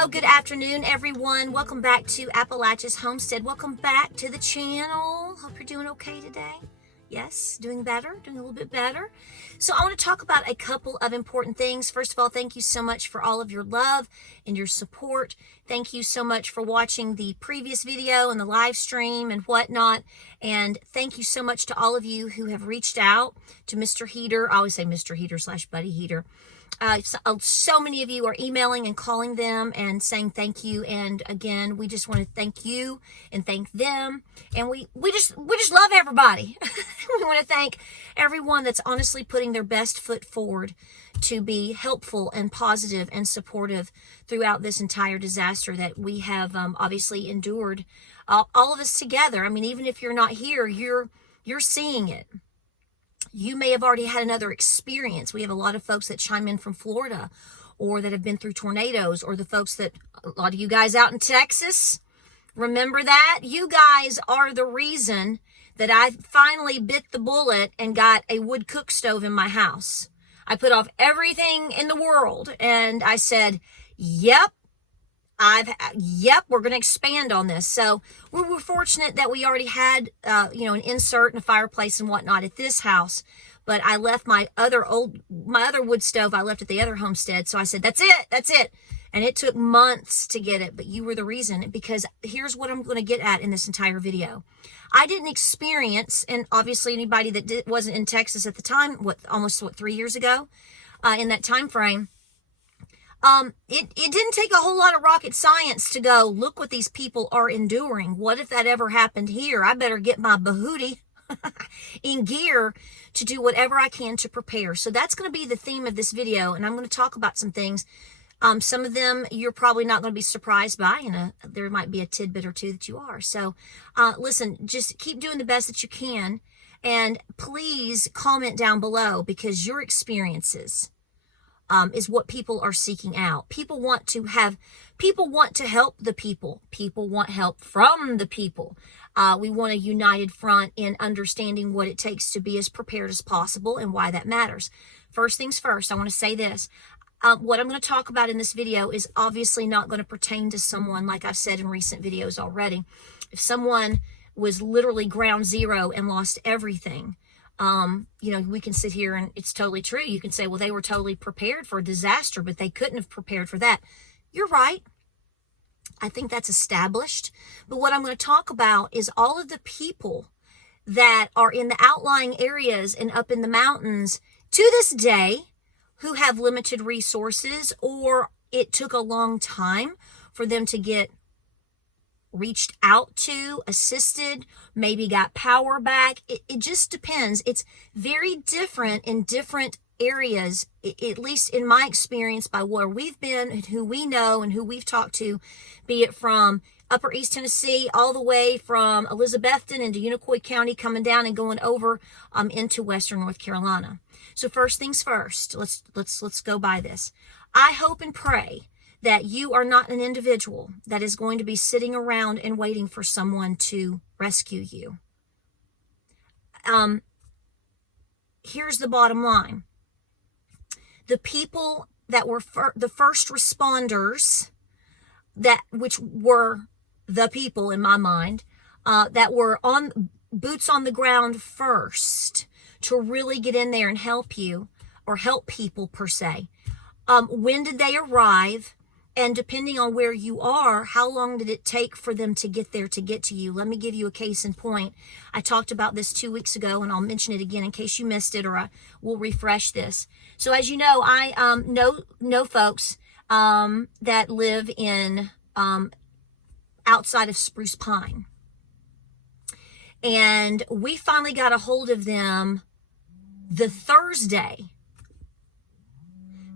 So good afternoon, everyone. Welcome back to Appalachia's Homestead. Welcome back to the channel. Hope you're doing okay today. Yes, doing better, doing a little bit better. So I want to talk about a couple of important things. First of all, thank you so much for all of your love and your support. Thank you so much for watching the previous video and the live stream and whatnot. And thank you so much to all of you who have reached out to Mr. Heater. I always say Mr. Heater / Buddy Heater. So many of you are emailing and calling them and saying thank you. And again, we just want to thank you and thank them. And we just love everybody. We want to thank everyone that's honestly putting their best foot forward to be helpful and positive and supportive throughout this entire disaster that we have obviously endured, all of us together. I mean, even if you're not here, you're seeing it. You may have already had another experience. We have a lot of folks that chime in from Florida or that have been through tornadoes, or the folks that, a lot of you guys out in Texas, remember that? You guys are the reason that I finally bit the bullet and got a wood cook stove in my house. I put off everything in the world and I said, yep, we're going to expand on this. So we were fortunate that we already had, an insert and a fireplace and whatnot at this house. But I left my other wood stove, I left at the other homestead. So I said, that's it. And it took months to get it, but you were the reason, because here's what I'm going to get at in this entire video. I didn't experience, and obviously anybody that wasn't in Texas at the time, almost 3 years ago, in that time frame, it didn't take a whole lot of rocket science to go, look what these people are enduring. What if that ever happened here? I better get my bahootie in gear to do whatever I can to prepare. So that's going to be the theme of this video, and I'm going to talk about some things. Some of them you're probably not going to be surprised by, and there might be a tidbit or two that you are. So listen, just keep doing the best that you can, and please comment down below, because your experiences is what people are seeking out. People want to help the people. People want help from the people. We want a united front in understanding what it takes to be as prepared as possible and why that matters. First things first, I want to say this. What I'm going to talk about in this video is obviously not going to pertain to someone, like I've said in recent videos already. If someone was literally ground zero and lost everything, we can sit here and it's totally true. You can say, well, they were totally prepared for a disaster, but they couldn't have prepared for that. You're right. I think that's established. But what I'm going to talk about is all of the people that are in the outlying areas and up in the mountains to this day who have limited resources, or it took a long time for them to get reached out to, assisted, maybe got power back. It just depends. It's very different in different areas, at least in my experience, by where we've been and who we know and who we've talked to, be it from Upper East Tennessee all the way from Elizabethton into Unicoi County, coming down and going over into Western North Carolina. So first things first, let's go by this. I hope and pray that you are not an individual that is going to be sitting around and waiting for someone to rescue you. Here's the bottom line. The people that were the first responders, which were the people in my mind, that were on boots on the ground first to really get in there and help you, or help people per se. When did they arrive? And depending on where you are, how long did it take for them to get there, to get to you? Let me give you a case in point. I talked about this 2 weeks ago, and I'll mention it again in case you missed it, or I will refresh this. So as you know, I know folks that live in outside of Spruce Pine. And we finally got a hold of them the Thursday.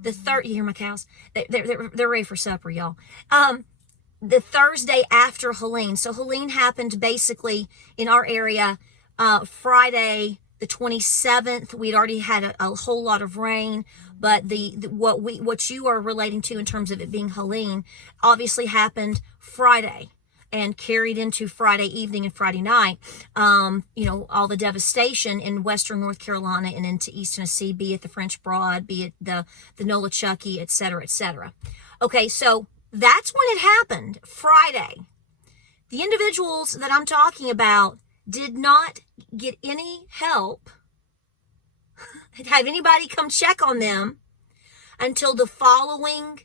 You hear my cows? They're ready for supper, y'all. The Thursday after Helene. So Helene happened basically in our area Friday the 27th. We'd already had a whole lot of rain, but what you are relating to in terms of it being Helene obviously happened Friday and carried into Friday evening and Friday night. All the devastation in Western North Carolina and into East Tennessee, be it the French Broad, be it the Nolichucky, et cetera, et cetera. Okay, so That's when it happened, Friday. The individuals that I'm talking about did not get any help, have anybody come check on them until the following,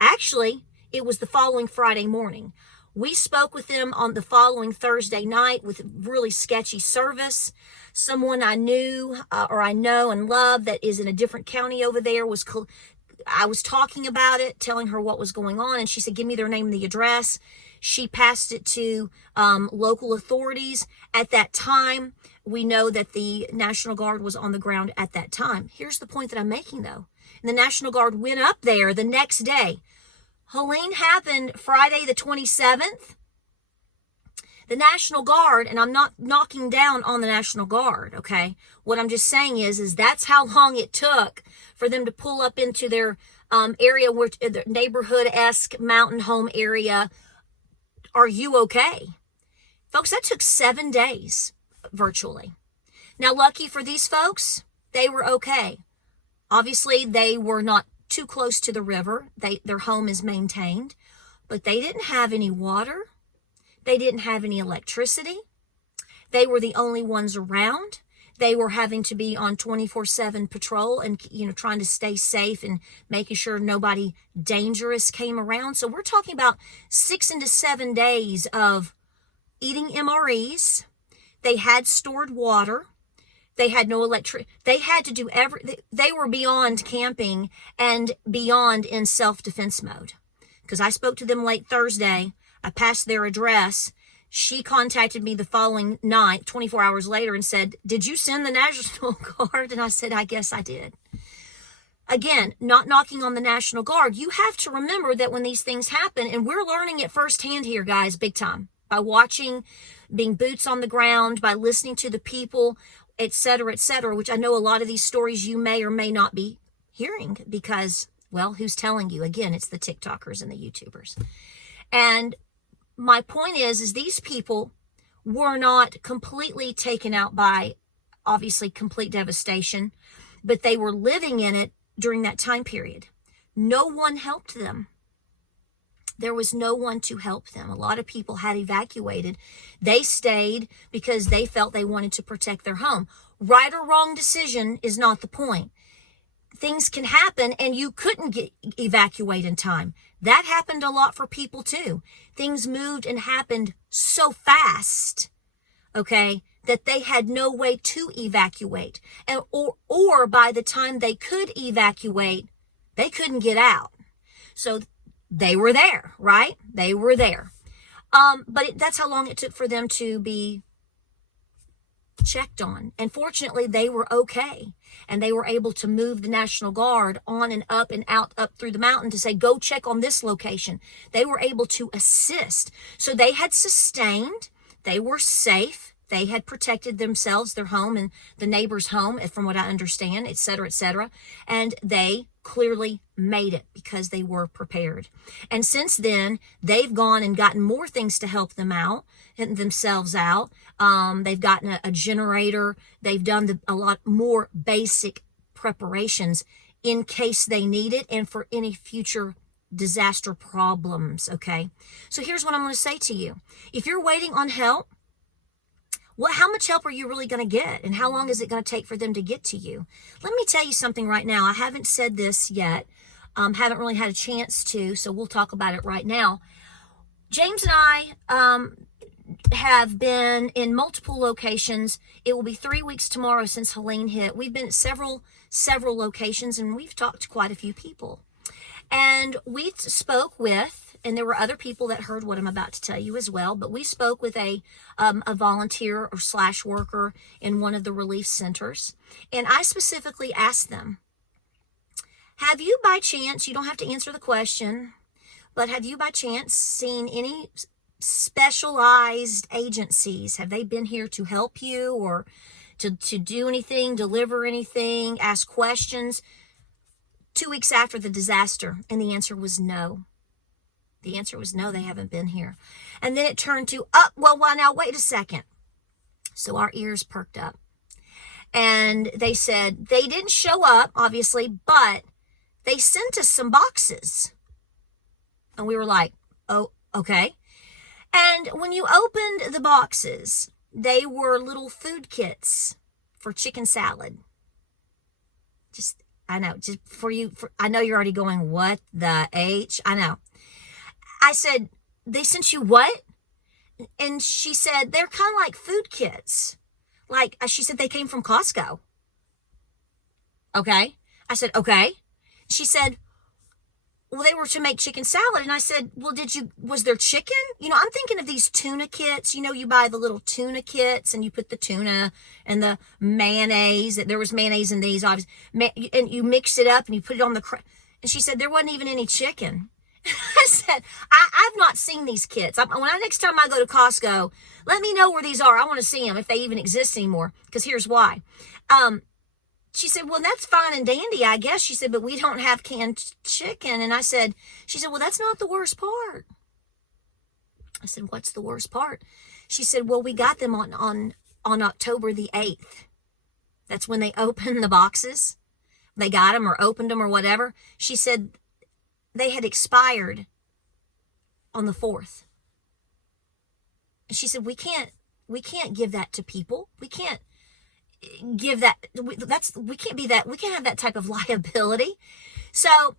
actually, it was the following Friday morning. We spoke with them on the following Thursday night with really sketchy service. Someone I knew or I know and love that is in a different county over there I was talking about it, telling her what was going on, and she said, give me their name and the address. She passed it to local authorities. At that time, we know that the National Guard was on the ground at that time. Here's the point that I'm making, though. And the National Guard went up there the next day. Helene happened Friday the 27th. The National Guard, and I'm not knocking down on the National Guard, okay? What I'm just saying is that's how long it took for them to pull up into their area, where their neighborhood-esque mountain home area. Are you okay? Folks, that took 7 days, virtually. Now, lucky for these folks, they were okay. Obviously, they were not too close to the river. Their home is maintained, but they didn't have any water. They didn't have any electricity. They were the only ones around. They were having to be on 24/7 patrol and, trying to stay safe and making sure nobody dangerous came around. So we're talking about 6 to 7 days of eating MREs. They had stored water. They had no electricity. They had to do they were beyond camping and beyond in self-defense mode. Because I spoke to them late Thursday. I passed their address. She contacted me the following night, 24 hours later, and said, did you send the National Guard? And I said, I guess I did. Again, not knocking on the National Guard. You have to remember that when these things happen, and we're learning it firsthand here, guys, big time, by watching, being boots on the ground, by listening to the people, et cetera, which I know a lot of these stories you may or may not be hearing because, well, who's telling you? Again, it's the TikTokers and the YouTubers. And my point is these people were not completely taken out by, obviously, complete devastation, but they were living in it during that time period. No one helped them. There was no one to help them. A lot of people had evacuated. They stayed because they felt they wanted to protect their home. Right or wrong decision is not the point. Things can happen and you couldn't evacuate in time. That happened a lot for people too. Things moved and happened so fast, okay, that they had no way to evacuate. Or by the time they could evacuate, they couldn't get out. So they were there, right? They were there. But that's how long it took for them to be checked on. And fortunately, they were okay. And they were able to move the National Guard on and out up through the mountain to say, go check on this location. They were able to assist. So they had sustained. They were safe. They had protected themselves, their home and the neighbor's home, from what I understand, et cetera, and they clearly made it because they were prepared. And since then, they've gone and gotten more things to help them out, themselves out. They've gotten a generator. They've done a lot more basic preparations in case they need it and for any future disaster problems, okay? So here's what I'm going to say to you. If you're waiting on help, how much help are you really going to get? And how long is it going to take for them to get to you? Let me tell you something right now. I haven't said this yet. Haven't really had a chance to, so we'll talk about it right now. James and I have been in multiple locations. It will be 3 weeks tomorrow since Helene hit. We've been at several locations, and we've talked to quite a few people. And we spoke with, and there were other people that heard what I'm about to tell you as well, but we spoke with a volunteer or / worker in one of the relief centers. And I specifically asked them, have you by chance, you don't have to answer the question, but have you by chance seen any specialized agencies? Have they been here to help you or to do anything, deliver anything, ask questions 2 weeks after the disaster? And the answer was no. The answer was no, they haven't been here. And then it turned to, well, now wait a second. So our ears perked up. And they said they didn't show up, obviously, but they sent us some boxes. And we were like, oh, okay. And when you opened the boxes, they were little food kits for chicken salad. I know, just for you, I know you're already going, what the H? I know. I said, they sent you what? And she said, they're kind of like food kits. Like, she said, they came from Costco. Okay. I said, okay. She said, well, they were to make chicken salad. And I said, well, was there chicken? You know, I'm thinking of these tuna kits. You know, you buy the little tuna kits and you put the tuna and the mayonnaise. There was mayonnaise in these, obviously. And you mix it up and you put it on the and she said, there wasn't even any chicken. I said, I've not seen these kits. Next time I go to Costco, let me know where these are. I want to see them if they even exist anymore. Because here's why. She said, well, that's fine and dandy, I guess. She said, but we don't have canned chicken. And she said, well, that's not the worst part. I said, what's the worst part? She said, well, we got them on October the 8th. That's when they opened the boxes. They got them or opened them or whatever. She said they had expired on the 4th. And she said, we can't give that to people. We can't give that. We can't have that type of liability. So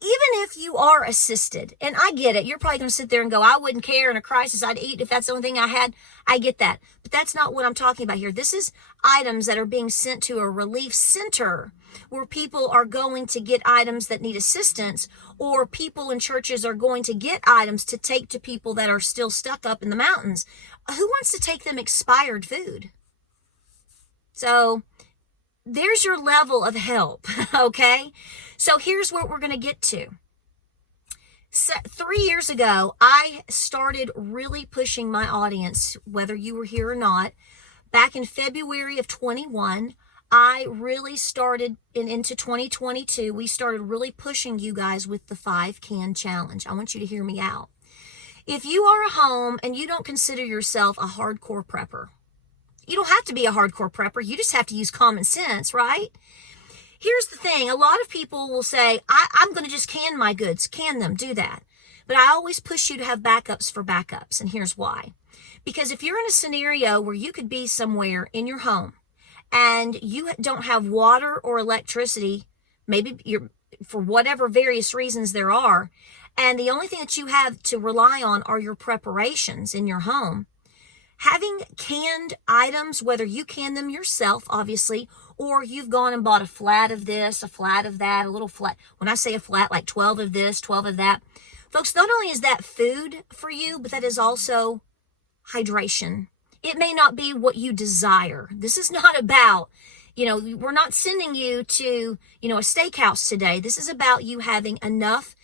even if you are assisted, and I get it, you're probably going to sit there and go, I wouldn't care in a crisis. I'd eat if that's the only thing I had. I get that. But that's not what I'm talking about here. This is items that are being sent to a relief center where people are going to get items that need assistance, or people in churches are going to get items to take to people that are still stuck up in the mountains. Who wants to take them expired food? So there's your level of help, okay? So here's what we're going to get to. So 3 years ago, I started really pushing my audience, whether you were here or not. Back in February of 21, I really started, into 2022, we started really pushing you guys with the 5-can challenge. I want you to hear me out. If you are a home and you don't consider yourself a hardcore prepper, you don't have to be a hardcore prepper. You just have to use common sense, right? Here's the thing. A lot of people will say, I'm going to just can my goods. Can them. Do that. But I always push you to have backups for backups. And here's why. Because if you're in a scenario where you could be somewhere in your home and you don't have water or electricity, maybe you're, for whatever various reasons there are, and the only thing that you have to rely on are your preparations in your home, having canned items, whether you can them yourself, obviously, or you've gone and bought a flat of this, a flat of that, a little flat. When I say a flat, like 12 of this, 12 of that. Folks, not only is that food for you, but that is also hydration. It may not be what you desire. This is not about, we're not sending you to, a steakhouse today. This is about you having enough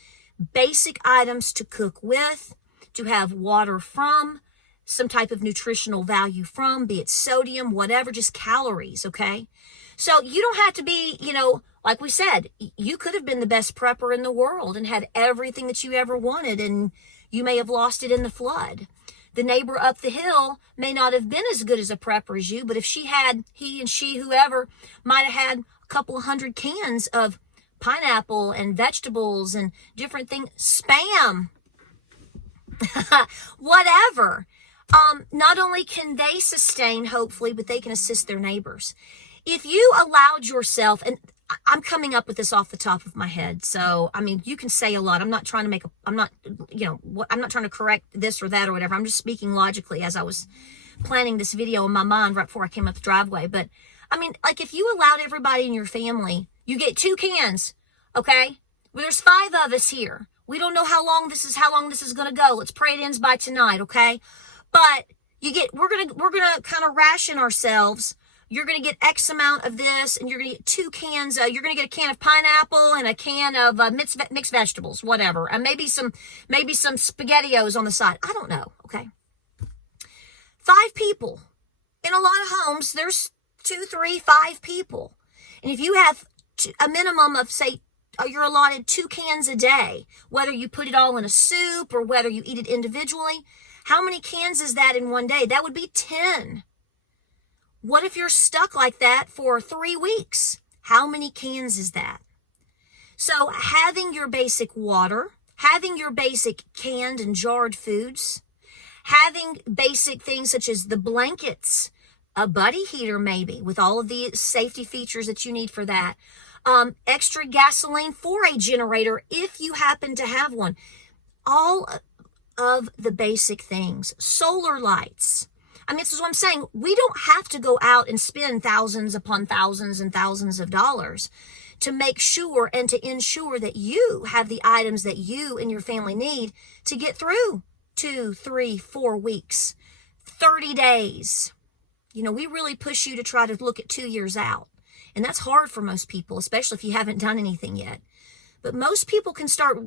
basic items to cook with, to have water from, some type of nutritional value from, be it sodium, whatever, just calories, okay? So you don't have to be, like we said, you could have been the best prepper in the world and had everything that you ever wanted, and you may have lost it in the flood. The neighbor up the hill may not have been as good as a prepper as you, but if he and she, whoever, might have had a couple of 100 cans of pineapple and vegetables and different things, Spam, whatever. Not only can they sustain, hopefully, but they can assist their neighbors. If you allowed yourself, and I'm coming up with this off the top of my head, so, you can say a lot. I'm not trying to I'm not trying to correct this or that or whatever. I'm just speaking logically as I was planning this video in my mind right before I came up the driveway. But, if you allowed everybody in your family, you get 2 cans, okay? Well, there's 5 of us here. We don't know how long this is going to go. Let's pray it ends by tonight, okay? But we're gonna kind of ration ourselves. You're gonna get X amount of this, and you're gonna get 2 cans. You're gonna get a can of pineapple and a can of mixed vegetables, whatever, and maybe some SpaghettiOs on the side. I don't know. Okay, 5 people in a lot of homes. There's 2, 3, 5 people, and if you have a minimum of, say, you're allotted 2 cans a day, whether you put it all in a soup or whether you eat it individually. How many cans is that in one day? That would be 10. What if you're stuck like that for 3 weeks? How many cans is that? So having your basic water, having your basic canned and jarred foods, having basic things such as the blankets, a buddy heater maybe with all of the safety features that you need for that, extra gasoline for a generator if you happen to have one, all of the basic things, solar lights. I mean, this is what I'm saying. We don't have to go out and spend thousands upon thousands and thousands of dollars to make sure and to ensure that you have the items that you and your family need to get through 2, 3, 4 weeks, 30 days. You know, we really push you to try to look at 2 years out. And that's hard for most people, especially if you haven't done anything yet. But most people can start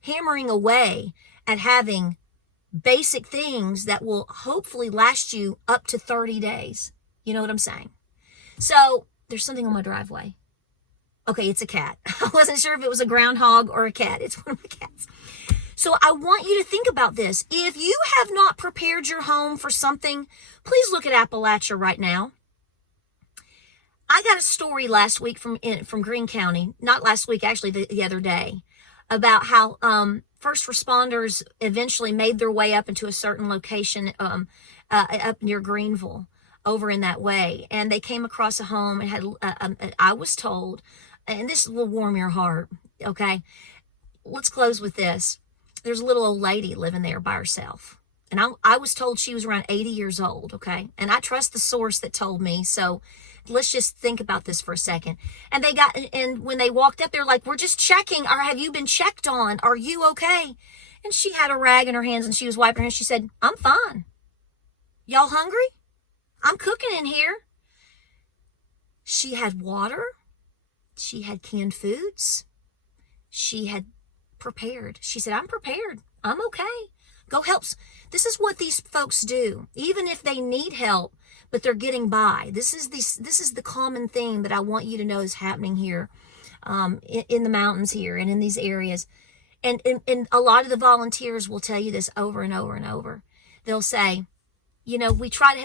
hammering away at having basic things that will hopefully last you up to 30 days. You know what I'm saying? So there's something on my driveway. Okay, it's a cat. I wasn't sure if it was a groundhog or a cat. It's one of my cats. So I want you to think about this. If you have not prepared your home for something, please look at Appalachia right now. I got a story last week from Greene County, not last week, actually the other day, about how first responders eventually made their way up into a certain location up near Greenville, over in that way. And they came across a home and had, I was told, and this will warm your heart, okay? Let's close with this. There's a little old lady living there by herself. And I was told she was around 80 years old, okay? And I trust the source that told me, so let's just think about this for a second. And when they walked up, they're like, we're just checking, or have you been checked on? Are you okay? And she had a rag in her hands and she was wiping her hands. She said, I'm fine. Y'all hungry? I'm cooking in here. She had water. She had canned foods. She had prepared. She said, I'm prepared. I'm okay. Go help. This is what these folks do, even if they need help, but they're getting by. This is the common thing that I want you to know is happening here in the mountains here and in these areas. And a lot of the volunteers will tell you this over and over and over. They'll say, you know, we're trying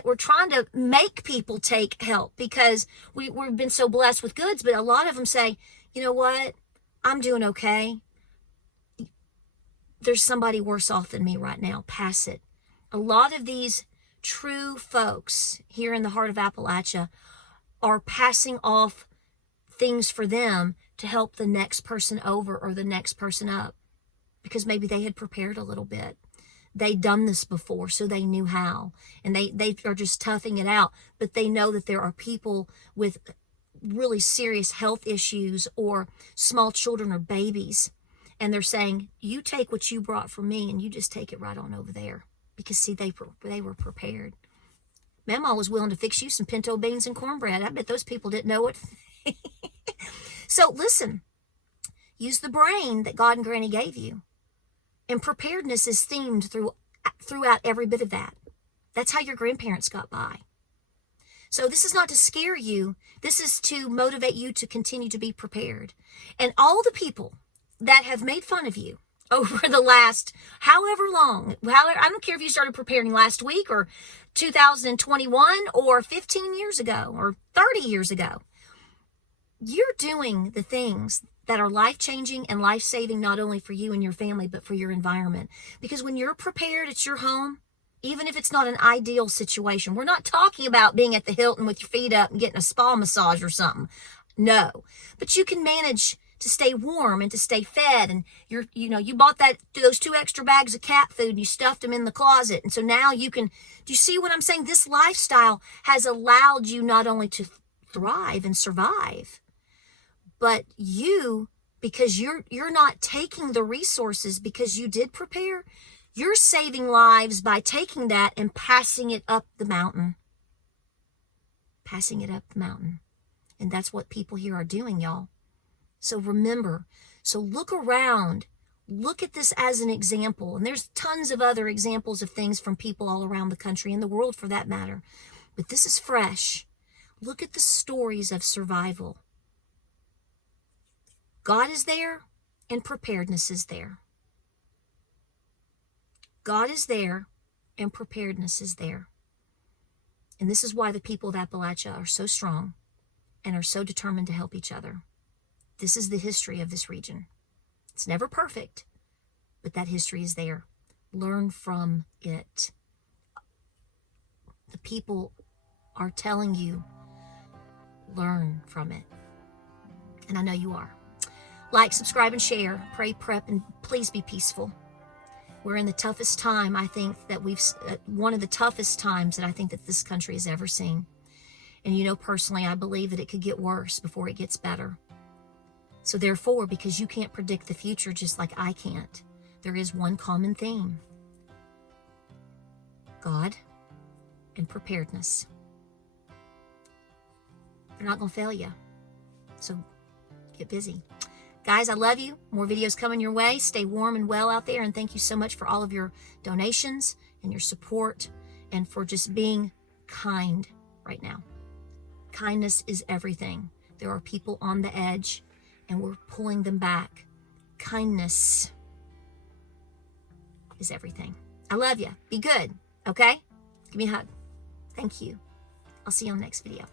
to make people take help because we've been so blessed with goods, but a lot of them say, you know what, I'm doing okay. There's somebody worse off than me right now. Pass it. A lot of these true folks here in the heart of Appalachia are passing off things for them to help the next person over or the next person up because maybe they had prepared a little bit. They'd done this before, so they knew how. And they are just toughing it out. But they know that there are people with really serious health issues or small children or babies. And they're saying, you take what you brought for me and you just take it right on over there. Because, see, they were prepared. Mama was willing to fix you some pinto beans and cornbread. I bet those people didn't know it. So, listen. Use the brain that God and Granny gave you. And preparedness is themed throughout every bit of that. That's how your grandparents got by. So this is not to scare you. This is to motivate you to continue to be prepared. And all the people that have made fun of you over the last however long, I don't care if you started preparing last week or 2021 or 15 years ago or 30 years ago, you're doing the things that are life-changing and life-saving not only for you and your family, but for your environment. Because when you're prepared at your home, even if it's not an ideal situation, we're not talking about being at the Hilton with your feet up and getting a spa massage or something. No. But you can manage to stay warm and to stay fed. And you bought those 2 extra bags of cat food and you stuffed them in the closet. And so now do you see what I'm saying? This lifestyle has allowed you not only to thrive and survive, but because you're not taking the resources because you did prepare, you're saving lives by taking that and passing it up the mountain. Passing it up the mountain. And that's what people here are doing, y'all. So remember, look around, look at this as an example. And there's tons of other examples of things from people all around the country and the world for that matter. But this is fresh. Look at the stories of survival. God is there and preparedness is there. God is there and preparedness is there. And this is why the people of Appalachia are so strong and are so determined to help each other. This is the history of this region. It's never perfect, but that history is there. Learn from it. The people are telling you, learn from it. And I know you are. Like, subscribe, and share. Pray, prep, and please be peaceful. We're in the toughest time, I think, that one of the toughest times that I think that this country has ever seen. And you know, personally, I believe that it could get worse before it gets better. So therefore, because you can't predict the future just like I can't, there is one common theme: God and preparedness. They're not going to fail you. So get busy. Guys, I love you. More videos coming your way. Stay warm and well out there. And thank you so much for all of your donations and your support and for just being kind right now. Kindness is everything. There are people on the edge and we're pulling them back. Kindness is everything. I love you. Be good. Okay? Give me a hug. Thank you. I'll see you on the next video.